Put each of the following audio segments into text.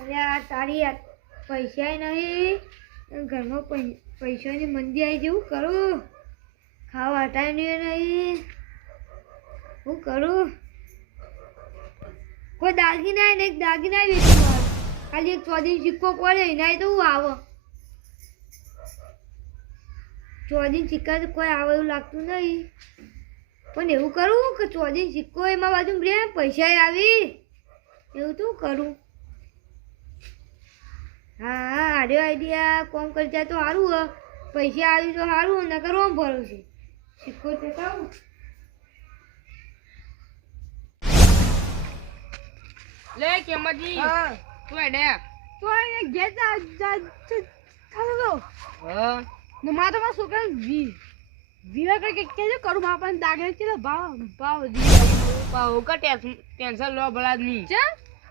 અરે આ તારી પૈસા નહીં, ઘરમાં પૈસાની મંદી આવી જેવું કરું, ખાવા હટાય નહીં, હું કરું? કોઈ દાગીના ને એક દાગીના વેચી મારું, ખાલી એક ચોદી સિક્કો પડે એના તો હું આવો ચોદી સિક્કા તો કોઈ આવે એવું લાગતું નહીં, પણ એવું કરું કે ચોદી સિક્કો એમાં બાજુ રે પૈસા આવી એવું તો કરું. હા આડ્યો આઈડિયા કોમ કરી જાય તો સારું હ, પૈસા આવી તો સારું ન કરો ભરોસે સિક્કો ચકાવું. લે કેમજી તું એડે તો એ ઘેર જા થાલો હા ને મારે તમારા છોકરા વિવા કે કેજો કરું મારા પાસે દાગીના ચેલો ભાવ પાઉ કા ટેન્શન લો ભલા ની છે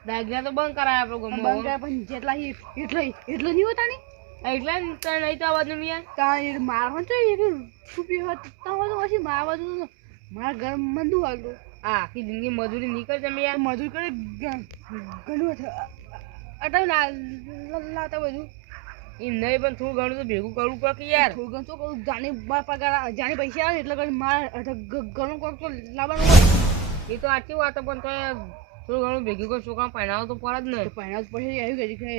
દાગીના તો બંધ કરાય આપણો ગમો બંધ કરે પણ જેટલા એટલો નહીં હોતા ની એટલે તને નહીં તો આવાજ નહીં યાર તા એ મારવા તો એ છુપી હોત તો પછી મારવા તો મારા ઘર મંદુ હાલતું આખી જિંદગી મજૂરી નીકળ તમે યાર મજૂર કરે ઘણું અટાવ લાતા બધું એ નહીં પણ થોડું ઘણું તો ભેગું કરવું પડે કે યાર થોડું ઘણું તો કરું જાણી પગાર જાણી પૈસા આવે એટલે કરી મારે ઘણું કોક તો લાવવાનું હોય એ તો આટલી વાત પણ તો થોડું ઘણું ભેગું કરી છોકરા પહેણાવો તો પડે જ ને પહેણાવ પછી આવી ગઈ કે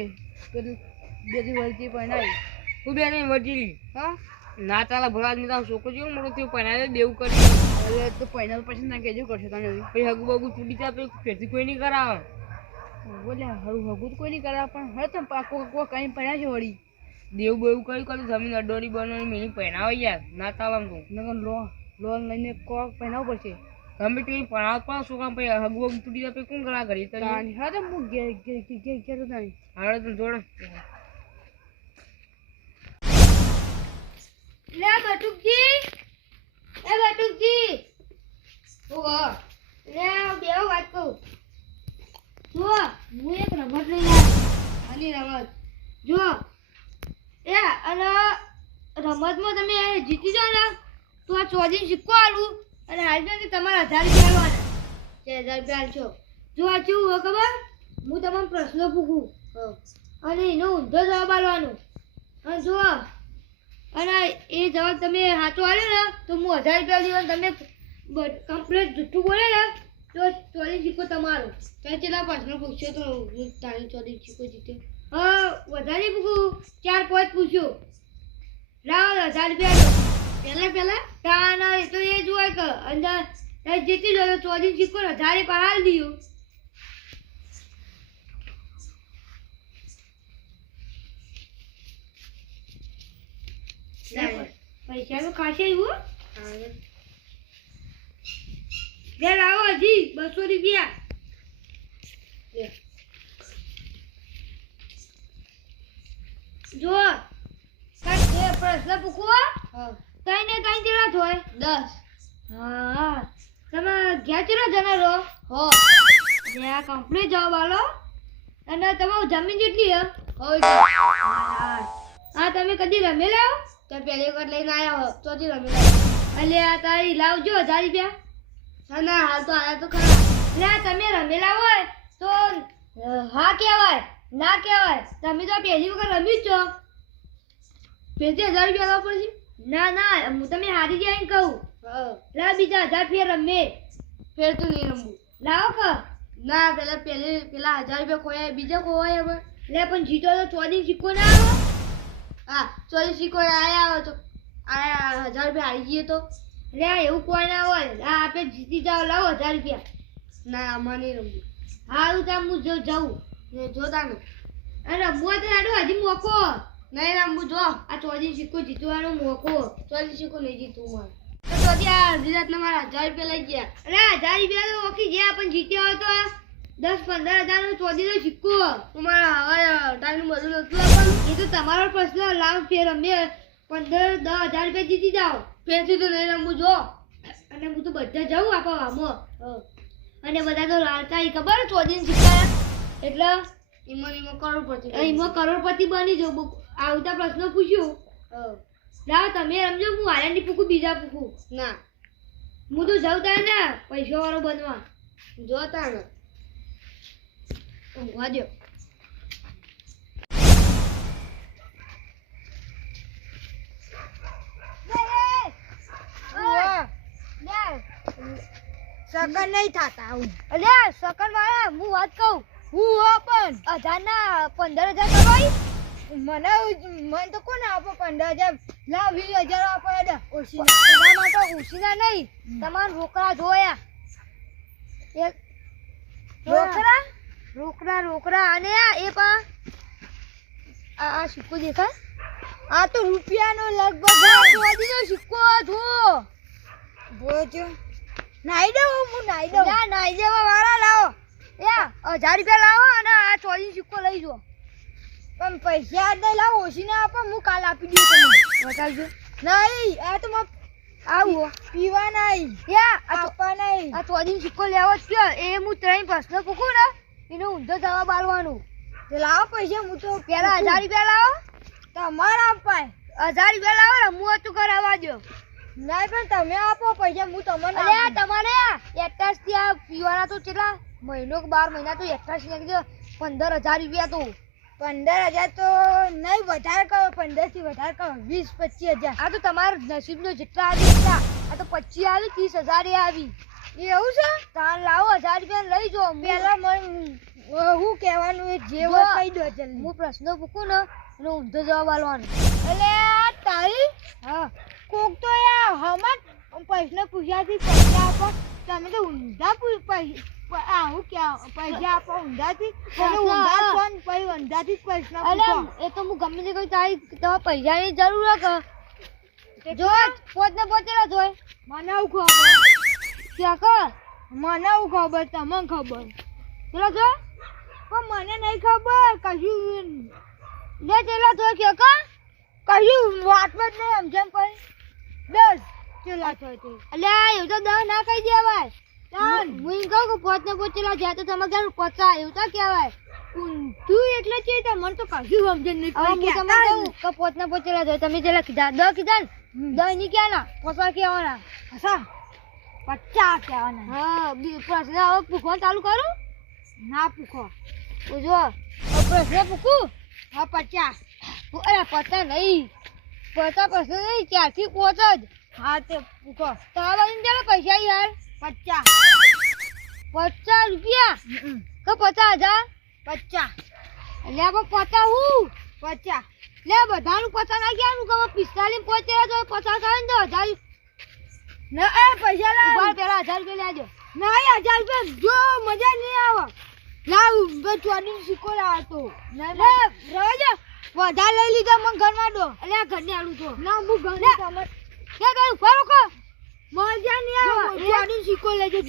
પેલું બેથી વળતી પહેણાવી તું બે નહીં વધી હા ના ચાલે ભલા આદમી તારો છોકરો જેવું મોટું થયું પહેણાવે દેવું કરી હવે તો પહેણાવ પછી ના કહેજો કરશે તને પછી હગુ બગુ તૂટી જાય પછી ફેરથી કોઈ નહીં કરાવે બોલે હરું હગું કોઈ નહીં કરાવે પણ હવે તમે કોઈ કઈ પહેણા છે વળી દેવું બેવું કયું કરું જમીન અડોરી બનાવી મેની પહેણાવે યાર ના ચાલે આમ તું નકર લોન લઈને કોક પહેણાવવું પડશે ગમે તે ભણાવ પણ છોકરા પછી હગુ બગુ તૂટી જાય પછી કોણ કરા કરી તાની હા તો હું ઘેર તાની હાડે તું જોડે લે બટુકજી એ બટુકજી ઓહો લે બેવ વાત કહું જો હું એક રમત લઈને આની રમત જો એ અને રમતમાં તમે જીતી જાઓ ને તો આ ચોદી સિક્કો આલું અને હાલજો કે તમારા 1000 રૂપિયા આવવાના 1000 રૂપિયા આલશો. જો આ કેવું હોય ખબર, હું તમને પ્રશ્નો પૂછું અને એનો ઊંધો જવાબ આલવાનો અને જો અને એ જવાબ તમે સાચો આલ્યો ને તો હું 1000 રૂપિયા દીધો, તમે કમ્પ્લીટ જૂઠું બોલે ને તો ચોરી સિક્કો તમારો. તમે કેટલા પ્રશ્નો પૂછ્યો તો હું તારી ચોરી સિક્કો જીત્યો? હા વધારે પૂછું 4-5 પૂછ્યો. લાવો 1000 રૂપિયા પહેલા તાના એ તો એ જ હોય કે અંદર જીતી લો તો ચોરી સિક્કો 1000 પહાલ દીધો. પૈસા નું ખાશે એવું ઘેર આવો હજી 200 રૂપિયા જો પ્રશ્ન પૂછવો કઈ ને કઈ કેટલા થાય 10. હા તમે ઘેર કેટલા જણા રહો હો આ કમ્પ્લીટ જવાબ આલો અને તમારું જમીન કેટલી હે હા તમે કદી રમેલા તો પહેલી વખત લઈને આવ્યા હો ચોથી રમેલા એટલે આ તારી લાવજો 1000 રૂપિયા. હા ના હાલ તો આયા તો ખરા એટલે તમે રમેલા હોય તો હા કહેવાય ના કહેવાય. તમે તો પહેલી વખત રમી જ છો પછી 1000 રૂપિયા લાવવા પડશે. ના ના હું તમે હારી જાય કહું લા બીજા 1000 ફેર રમે ફેર તો નહીં રમવું લાવો કે ના પેલા 1000 રૂપિયા ખોયા બીજા ખોવાય હવે લે પણ જીતો તો ચોદી સિક્કો ના આવે. હા ચોદી સિક્કો આયા આવે તો આયા 1000 રૂપિયા હારી જઈએ તો લે એવું કોઈ ના હોય. આ આપણે જીતી જાવ લાવો 1000 રૂપિયા. ના આમાં નહીં રમવું. હારું તાર હું જાઉં જોતા ને અને રમવું તો આડો હજી મોકો નહીં રમવું. જો આ ચોદી સિક્કો જીતવાનો મોકો ચોદી સિક્કો નહીં જીતવું મારે તો ચોદી આ અડધી રાતના મારા 1000 રૂપિયા લઈ ગયા. અરે 1000 રૂપિયા તો ઓકી ગયા પણ જીત્યા હોય તો 10-15 હજાર નો ચોદીનો સિક્કો તમારા હવે ટાઈમ બધું નતું આપવાનું. એ તો તમારો પ્રશ્ન લાવ ફેર અમે 15-10 હજાર રૂપિયા જીતી જાઓ ફેરથી તો નહીં રમવું. જો અને હું તો બધા જાઉં આપવા આમાં અને બધા તો લાલતા ખબર ચોદીને સિક્કા એટલે એમાં કરોડપતિ બની જાઉં. આવતા પ્રશ્ન પૂછ્યું લાવ તમે રમજો હું આનંદી પૂછું બીજા પૂછું ના હું તો જાઉં તા ને પૈસા વાળો બનવા જોતા ને ઊંઘવા દો. સગન નહીં થતા આવું. અલ્યા સગન વાળા હું વાત કહું. હું હો પણ 1000 ના 15000 કરોઈ. મને તો કોને આપો 15000 લા 20000 આપો એડા ઓશીના. તમારા માટે ઓશીના નહીં, તમાર રોકડા જોયા. એક રોકડા અને એ પા આ સિક્કો દેખાય. આ તો રૂપિયાનો લગભગ ચોદીનો સિક્કો હતો. બોજો નાઈ દઉં હું નાઈ દઉં. ના નાઈ દેવા વાળા લાવો. યા 1000 રૂપિયા લાવો અને આ ચોદીનો સિક્કો લઈ જો. પણ પૈસા નહીં લાવો ઓશીના આપો હું કાલ આપી દઉં તમને. બતાવજો. નહીં આ તો મત આવો પીવા નહીં. યા આપવા નહીં. આ ચોદીનો સિક્કો લેવો જ કયો એ હું 3 પ્રશ્ન પૂછું ને એનો ઊંધો જવાબ આલવાનો. તો લાવો પૈસા. હું તો પહેલા 1000 રૂપિયા લાવો. તમારા અપાય 1000 રૂપિયા લાવો ને હું હતું કરાવવા દો. ના પણ તમે આપો પૈસા હું તમને. અરે તમારે એટાસ થી આ પીવાના તો કેટલા મહિનો કે 12 મહિના તો એટાસ ને કીધો 15000 રૂપિયા તો 15000 તો નહીં વધારે કરો. 15 થી વધારે કરો 20-25000. આ તો તમારા નસીબનો જેટલા આવી એટલા. આ તો 25 આવી 30000 એ આવી. એવું છે તાન લાવો 1000 રૂપિયા લઈ જો. પેલા મને હું કહેવાનું એ જે હોય કહી દો જલ્દી. હું પ્રશ્ન પૂછું ને એનો ઊંધો જવાબ આલવાનો. એટલે તારી હા કોક તો યાર હમત પૈસા પૂછ્યાથી પૈસા આપો. તમે તો ઊંધા આવું ક્યાં પૈસા આપો ઊંધાથી. ઊંધા ફોન પછી ઊંધાથી જ પૈસા પૂછો. એ તો હું ગમે તે કહું તારી તમારે પૈસાની જરૂર કે જો પોતને પોતેલા જોય. મને આવું ખબર ક્યાં કર. મને આવું ખબર તમને ખબર પેલા જો પણ મને નહીં ખબર કશું. લે ચેલા જો કે કશું વાત જ નહીં સમજમ કઈ 10 ચેલા થાય તો. અલ્યા એવું તો 10 ના કહી દેવાય. હું એમ કહું કે પોતને પોતેલા જાય તો તમે ઘર 50 એવું તો કહેવાય. તું એટલે છે તો મને તો કશું સમજણ નહીં પડી. હું તમને કહું કે પોતને પોતેલા જાય તમે જેલા કીધા 10 કીધા ને 10 નહીં કહેવાના 50 કહેવાના. 50 કહેવાના. હા પ્રશ્ન હવે પૂછવાનું ચાલુ કરું. ના પૂછો પૂછો પ્રશ્ન પૂછું. હા 50. અરે 50 નહીં 50 પ્રશ્ન નહીં 4 થી 5 જ. હા તે પૂછો. તમારા બાજુ પૈસા યાર 50 રૂપિયા કે 50000. 50 એટલે આપણે 50 હું 50 લે બધાનું 50 ના ક્યાંનું કે 45 પહોંચેલા તો 50 આવે ને તો 1000 ના એ પૈસા લાવ. પેલા 1000 રૂપિયા લેજો. ના 1000 રૂપિયા જો મજા નહીં આવે. લાવ ચોદીનો સિક્કો લાવ તો. ના લે રવાજો વધારે લઈ લીધા મને ઘરમાં દો. એટલે ઘરને આલું તો. ના હું ઘરને સમજ કે કઈ ફરો કો મજા નહીં આવે. ચોદીનો સિક્કો લેજો.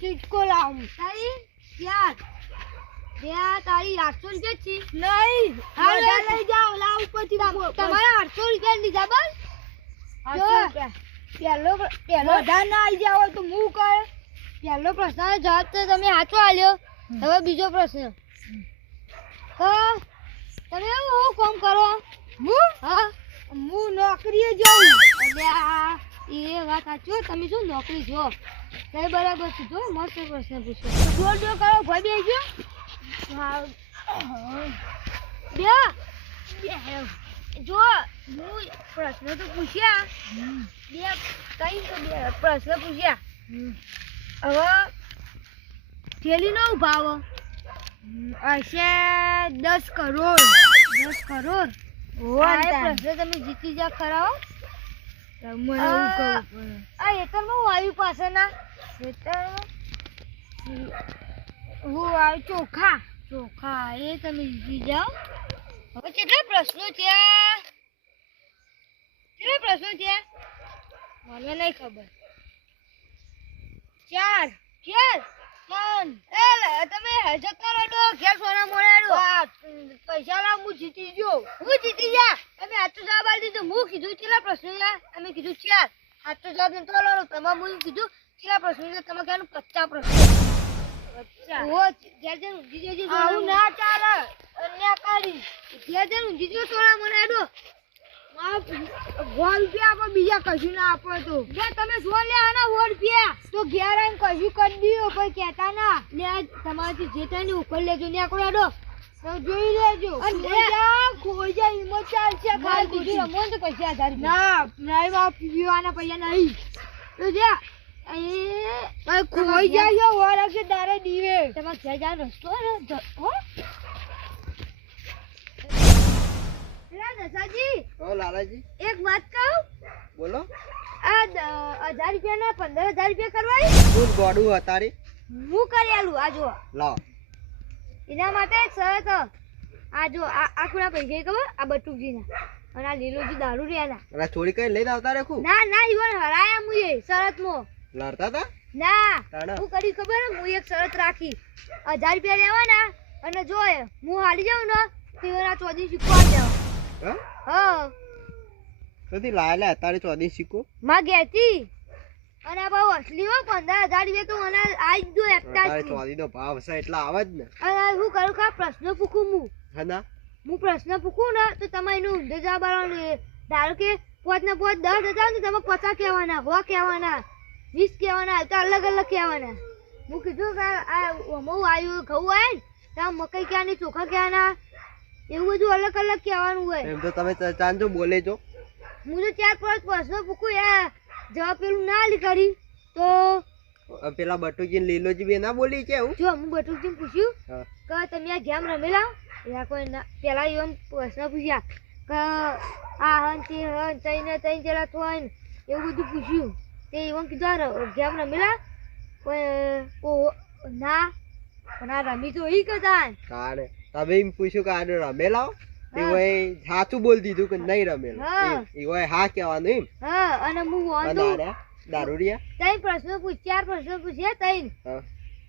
સિક્કો લાવ તારી યાર બે તારી 800 રૂપિયા છે. નહીં વધારે લઈ જાઓ. લાવ ઉપરથી તમારે 800 રૂપિયા લીધા બસ. 800 રૂપિયા પહેલો વધારે ના આવી જાવ તો હું કરે. પહેલો પ્રશ્ન જવાબ તો તમે સાચો આલ્યો. હવે બીજો પ્રશ્ન તમે શું કામ કરો. હું હા હું નોકરીએ જાઉં. અલ્યા એ વાત સાચી. તમે શું નોકરી જો કઈ બરાબર છે. જો મસ્ત પ્રશ્ન પૂછ્યો. જો કરો ભાઈ બેસજો. હા બે જો હું પ્રશ્ન તો પૂછ્યા બે કઈ તો બે પ્રશ્ન પૂછ્યા. હવે થેલીનો ભાવ હશે 10 કરોડ. 10 કરોડ પ્રશ્ન તમે જીતી જા ખરા. મને આ એતરમાં આવ્યું પાછળના હું આવ્યું ચોખા. ચોખા એ તમે જીતી જાઓ. હવે કેટલા પ્રશ્નો થયા. કેટલા પ્રશ્નો થયા મને નહીં ખબર. 4 તમે જતો રહો ઘેર સોના મોડાડો. પૈસા લાવ હું જીતી ગયો. હું જીતી જા. તમે સાચો જવાબ આપી દીધો. હું કીધું કેટલા પ્રશ્નો યાર અમે કીધું 4. સાચો જવાબ નતો લો. તમારે હું કીધું કેટલા પ્રશ્નો તમે કહેવાનું 50 પ્રશ્નો. 50 ઊંઘી જજો. આવું ના ચાલે. અન્યા કરી ઘેર ઊંઘી જજો સોના મોડાડો. ₹1 આપો બીજા કશું ના આપો તો. તમે જો લે આના ₹1 તો ઘેર આવીને કશું કરી દીધો કોઈ કહેતા ના. લે તમારાથી જે થાય ને ઉપર લેજો ને આકડો આડો જોઈ લેજો. ખોઈ જાય હિંમત ચાલશે. ખાલી બીજું રમો તો પૈસા 1000 ના નહીં પીવાના પૈસા નહીં તો જા ખોઈ જાય વાળા કે દારે દીવે તમારે ઘેર જવાનો રસ્તો હો દસાજી ઓ લાલાજી એક વાત કહું બોલો આ 1000 રૂપિયાના 15000 રૂપિયા કરવાય શું ગોડું હતારી હું કરી આલું આ જો લાવ એના માટે એક શરત આ જો આ કોના પૈસા ખબર આ બટુકજીના અને આ લીલોજી દારૂ રહ્યા અને ચોરી કઈ લઈને આવતા રેખું ના ના ઈવન હરાયા મુએ શરતમાં લડતા તા ના તાણા હું કરી ખબર હું એક શરત રાખી 1000 રૂપિયા લેવાના અને જો હું હારી જાઉં ને તો એના ચોદી સિક્કો આવી જાવ હા હા કદી લાયલા હતારી ચોદી સિક્કો માં ગેતી અને આ ભાવ અસલી હો 15000 રૂપિયા તો મને આજ જો એકતા તારી ચોદી નો ભાવ છે એટલા આવે જ ને અને હું કરું કા પ્રશ્ન પૂછું હના હું પ્રશ્ન પૂછું ને તો તમે એનું ઊંધે જવાબ આલવાનો ધારો કે 5 ને 5 10,000 ને તમે 50 કહેવાના 100 કહેવાના 20 કહેવાના તો અલગ અલગ કહેવાના હું કીધું કે આ હું આવ્યું ઘઉં આવે ને ત્યાં મકઈ ક્યાંની ચોખા ક્યાંના એવું બધું અલગ અલગ કહેવાનું હોય એમ તો તમે ચાંજો બોલે છો હું તો 4-5 પ્રશ્ન પૂછું યાર જવાબ પેલું ના આલી કરી તો પેલા બટુજી ને લીલોજી બે ના બોલી છે એવું જો હું બટુકજી પૂછ્યું હા કે તમે આ ગેમ રમેલા યા કોઈ ના પેલા એમ પ્રશ્ન પૂછ્યા કે આ હન તે હન તઈને તઈને જેલા થોન એવું બધું પૂછ્યું તે એમ કીધું આ ગેમ રમેલા કોઈ ના પણ આ રમી તો ઈ કદાન કાને તમે એમ પૂછ્યું કે આને રમેલા એ હોય સાચું બોલ દીધું કે નહીં રમેલા હા. એ હોય હા કહેવાનું એમ હા અને હું વાંધો અને દારૂડિયા ત્રણ પ્રશ્નો પૂછ્યા 4 પ્રશ્નો પૂછ્યા ત્રણ હા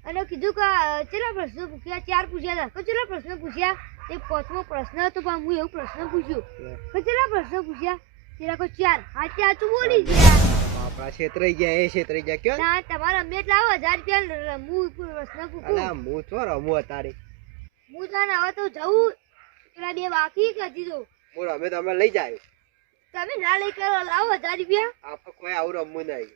અને કીધું કે કેટલા પ્રશ્નો પૂછ્યા 4 પૂછ્યા હતા તો કેટલા પ્રશ્નો પૂછ્યા એ 5મો પ્રશ્ન હતો પણ હું એવું પ્રશ્ન પૂછ્યું કે કેટલા પ્રશ્નો પૂછ્યા તેરા કોઈ 4 સાચું બોલી ગયા બાપરા છેતરાઈ ગયા એ છેતરાઈ ગયા ક્યાં ના તમારા અમે લાવો 1000 રૂપિયા હું પ્રશ્ન પૂછું અલા હું છો રમું અતારે હું જાણ હવે તો જવું પેલા બે બાકી કે હજી તો હું રમે તમે લઈ જાય તમે ના લઈ કરો લાવો 1000 રૂપિયા આપણે કોઈ આવું રમવું નહીં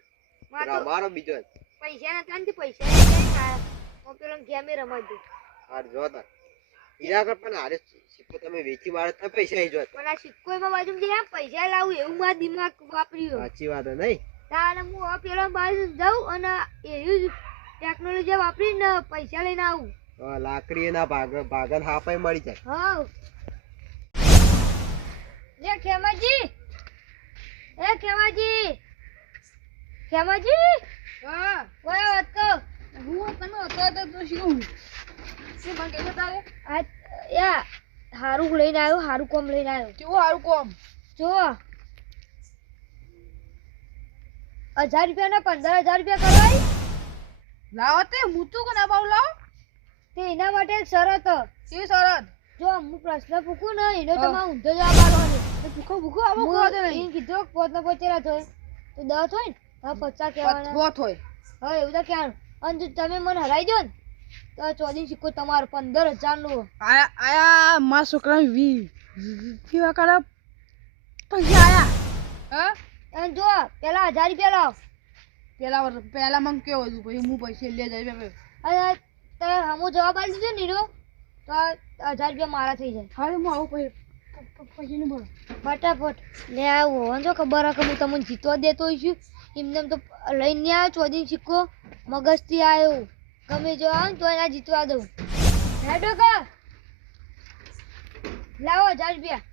મારો અમારો બીજો જ. પૈસા ના ત્યાંથી પૈસા નહીં હું પેલો ગેમે રમવા દઉં હાર જો તાર હીરા કર પણ હારે સિક્કો તમે વેચી મારે તો પૈસા આવી જોત પણ આ સિક્કો એમાં બાજુ પૈસા લાવું એવું મારા દિમાગ વાપર્યું સાચી વાત હે નહીં તારે હું હવે પેલા બાજુ જાઉં અને એવી ટેકનોલોજી વાપરીને પૈસા લઈને આવું લાકડી એના ભાગન હાપાઈ મળી જાય હા લે ખેમાજી ખેમાજી હા ઓય વાત કહો હું તમે હતો તો શું શું મને કહેતો તારે આ યા હારું લઈને આવ્યો હારું કોમ લઈને આવ્યો કેવું સારું કોમ જો 1000 રૂપિયાના 15000 રૂપિયા કરવાય લાવો તે હું તું કે ના પાઉં લાવો તે એના માટે એક શરત કેવી શરત જો હું પ્રશ્ન પૂછું ને એનો તમારે ઊંધો જવાબ આપવાનો ભૂખો આવો કહો દે નહીં હું કીધું 5 ને 5 થાય તો 10 હોય ને હવે 50 કહેવાના બહુ હોય હા એવું તો કહેવાનું અને જો તમે મને હરાઈ દો ને તો ચોદી સિક્કો તમારો 15000 નો આયા મારા છોકરા કેવા કરે પૈસા આયા હા અને જો પેલા 1000 રૂપિયા લાવ પેલા મને કેવું હતું પછી હું પૈસા લે જાય અને તે હમો જવાબ આપી દીધો ને એનો તો 1000 રૂપિયા મારા થઈ જાય હારે હું આવું પૈસા નહીં બોલો ફટાફટ લે આવો અને જો ખબર હે કે હું તમને જીતવા દેતો છું એમને તો લઈને આવ્યો ચોદી સિક્કો મગજથી આવ્યો ગમે જો આવે ને તો એના જીતવા દઉં હેડો કા લાવો 1000 રૂપિયા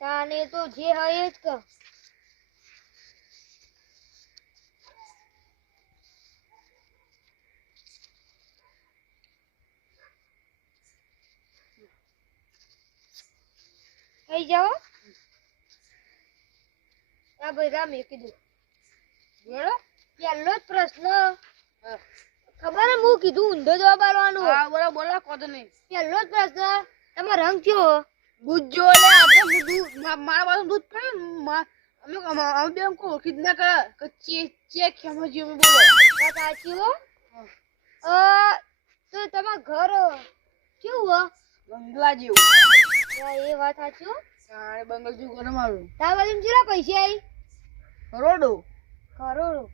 તાને તો જે હોય એ જ કર કઈ જાઓ આ ભાઈ રામ એ કીધું બોલો પહેલો જ પ્રશ્ન ખબર હે હું કીધું ઊંધો જવાબ આપવાનો હા બોલો બોલો કોતો નહીં પહેલો જ પ્રશ્ન તમારો રંગ કયો દૂધ જો લે આપણે દૂધ મારા બાજુ દૂધ પડે અમે બે એમ ઓળખી જ ના કરે કે ચેક ખેમજી અમે બોલો વાત સાચી હો તો તમારું ઘર કેવું હો બંગલા જેવું એ વાત સાચી હો તારે બંગલ જેવું ઘર મારું તારા બાજુ કેટલા પૈસા આવી કરોડો કરોડો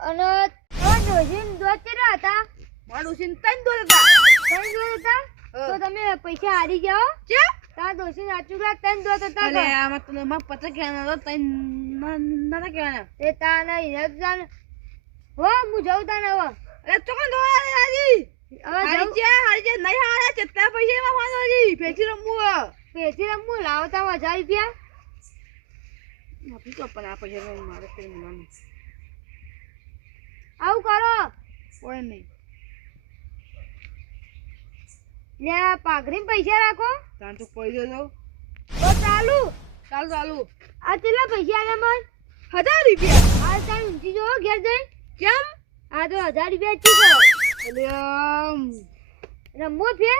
અને તમારા ડોશીને દોસ્ત કેટલા હતા મારું ચિંતા જ દોડતા ત્રણ દોસ્ત હતા તો તમે પૈસા હારી જાઓ છે તારા ડોશીને સાચું ત્રણ દોસ્ત હતા અલે આમાં તને માં પતા કે ના તઈ ના ના ના કહેવાના. એ તાને હિરક જાન હો હું જાઉં તાને હવે અરે તો કોણ દોડા રાજી હવે હારી જાઉં છે નહીં હારે કેટલા પૈસા એમાં ફાનોજી ફેંસી રમવું પેથી રમવું લાવતા 1000 રૂપિયા માફી તો પણ આ પૈસા મારે ફેર મળવાનું આવું કરો કોઈ નહીં. લે પાઘડી પૈસા રાખો તાન તો પૈસા દો તો ચાલુ ચાલુ આ કેટલા પૈસા આલે મન 1000 રૂપિયા. આ તાર ઊંચી જો ઘેર જઈ કેમ? આ તો 1000 રૂપિયા ચી કરો એટલે રમવો ફે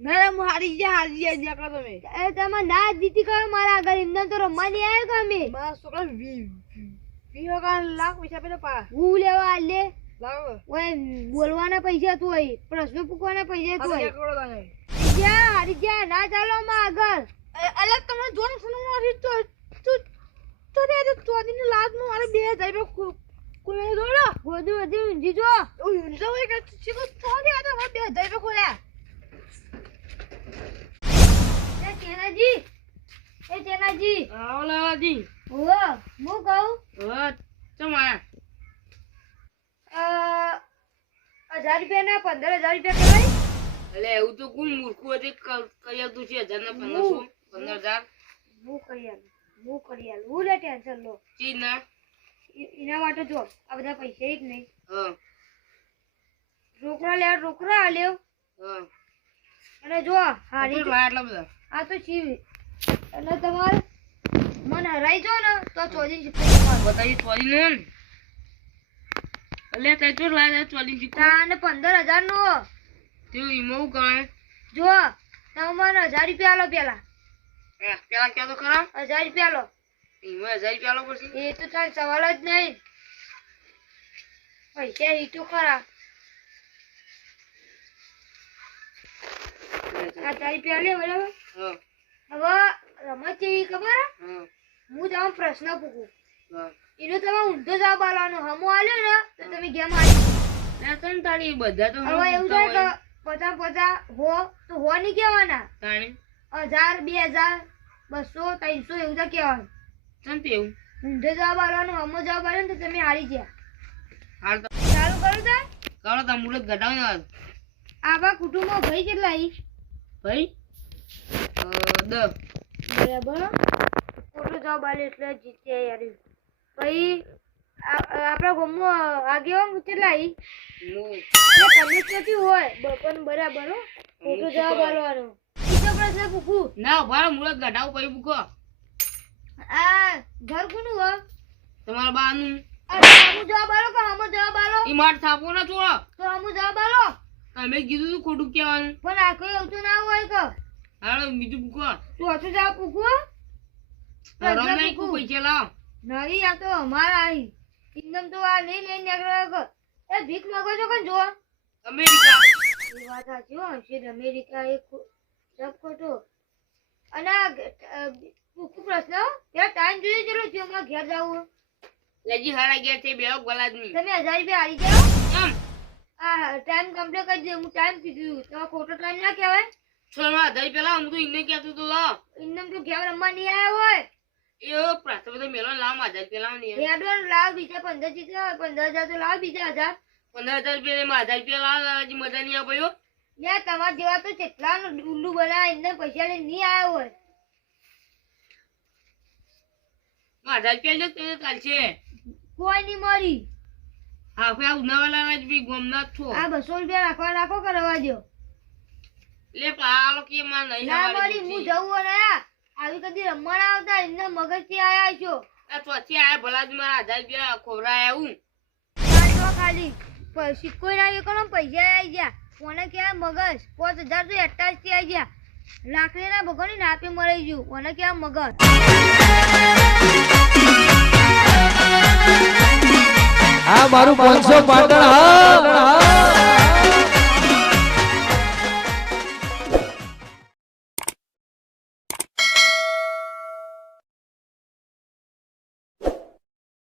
ના હું હારી ગયા જ્યાં કરો તમે. એ તમે ના જીતી કરો મારા આગળ એમને તો રમવા નહીં આવ્યો કે અમે મારા છોકરા 20 લાખ પૈસા પેલા પા હું લેવા આ લે લાવો ઓય બોલવાના પૈસા તું હોય પ્રશ્ન પૂછવાના પૈસા તું હોય કરો તને. જ્યાં હારી જ્યાં ના ચાલો માં આગળ અલગ તમને જોન સુનું મારી તો તો રે તો આની લાજ નું મારે 2000 રૂપિયા કોઈ દોડો ગોદું વધી ઊંધી જો ઊંઝો હોય કે ચીકો તો દે આ તો 2000 રૂપિયા ખોલ્યા. એ ચેનાજી એ ચેનાજી આવલાજી ઓ હું કહું હવે ચમાયા 1000 રૂપિયા ના 15000 રૂપિયા કરાય એટલે એવું તો કોણ મૂર્ખું હતી કરી આવતું છે 1000 ના 1500 15000 હું કરી આલું હું લે ટેન્શન લો ચીજ ના એના માટે જો આ બધા પૈસા એક નહીં હા રોકડા લેવા રોકડા આલ્યો હા અને જો હારી આટલા બધા આ તો શિવ અને તમારે મને હરાઈ જો ને તો 24 બતાવી ચોરી નો ને એટલે તે તો લાગે ચોરી શીખો અને 15000 નો તે ઈમો કરે જો તમે મને 1000 રૂપિયા આલો પેલા પેલા ક્યાં તો ખરા 1000 રૂપિયા આલો ઈમો 1000 રૂપિયા આલો પછી એ તો તાર સવાલ જ નહીં પૈસા ઈ તો ખરા 1000 રૂપિયા લે બરાબર હા હવે રમત કેવી ખબર હા હું તમને પ્રશ્ન પૂછું હા એનો તમે ઊંધો જવાબ આલવાનો હમો આલ્યો ને તો તમે ગેમ હારી ના તન તારી બધા તો હવે એવું થાય કે 50 હો તો હો નહીં કહેવાના તાણી 1000 2000 200 300 એવું તો કહેવાનું તન તેવું ઊંધો જવાબ આલવાનો હમો જવાબ આલ્યો ને તો તમે હારી ગયા હાલ તો ચાલુ કરું તા કરો તા મુરત ઘટાવ ને આવા કુટુંબમાં ભાઈ કેટલા ઈ ભાઈ 10 બરાબર ખોટો જવાબ આલ્યો એટલે જીત્યા યાર ભાઈ આપણા ગામમાં આગેવાન કેટલા ઈ તમે ક્યાંથી હોય પણ બરાબર હો ખોટો જવાબ આલવાનો બીજો પ્રશ્ન પૂછું ના ભાઈ મુરત ઘટાવ પછી પૂકો આ ઘર કોનું હોય તમારા બાનું હમુ જવાબ આલો કે હમુ જવાબ આલો ઈ માર થાપો ના છોડો તો હમુ જવાબ આલો તમે કીધું તું ખોટું કહેવાનું પણ આ કોઈ એવું તો ના હોય કે હાલો બીજું પૂકો તું હતું જવાબ પૂછું રમ નહીં કો પૈસા લાવ નહીં આ તો અમારા આઈ ઇન્દમ તો આ નહીં લઈને નીકળ્યો કે એ ભીખ માંગો છો કે જો અમેરિકા એ વાત સાચી હો છે અમેરિકા એક જબ ખોટો અને પૂછું પ્રશ્ન ત્યાં ટાઈમ જોઈએ ચલો છે હમણાં ઘેર જાવું લેજી હારા ગયા છે બે ગલાદની તમે 1000 રૂપિયા હારી જાઓ એમ આ ટાઈમ કમ્પ્લીટ કરી દે હું ટાઈમ કીધું તમારો ખોટો ટાઈમ ના કહેવાય છોડવા 1000 પેલા હું તો ઇન્ને કહેતો તો લાવ ઇન્દમ તો ઘેર રમવા નહીં આવ્યો હોય એ પ્રાથમિક તો મેલો લાવ 1000 પેલા ની એડવાન્સ લાવ બીજા 15 જીત્યા 15000 તો લાવ બીજા 1000 15000 રૂપિયા ને 1000 રૂપિયા લાવ હજી મજા નહીં આવ્યો યાર તમારા જેવા તો કેટલા ઉલ્લુ બનાવે એમને પૈસા લઈને નહીં આવ્યો હોય 1000 રૂપિયા જો તે ચાલશે કોઈ નહીં મરી હા ફે ઉનાવાલા જ બી ગોમના છો આ 200 રૂપિયા રાખો કરવા દો લે પાલો કે માં નહીં ના મરી હું જવું ને આવી કદી રમવા આવતા એમને મગજ થી આયા છો આ ચોથી આ ભલા જ મારા 1000 રૂપિયા ખોવરાય આવું ખાલી સિક્કો ના એકોનો પૈસા આવી ગયા કોને ક્યાં મગજ 5000 તો એટાચ થી આવી ગયા લાકડી ના ભગવાન નાપે મરી ગયું કોને ક્યાં મગજ આ મારું 500 પાટણ હા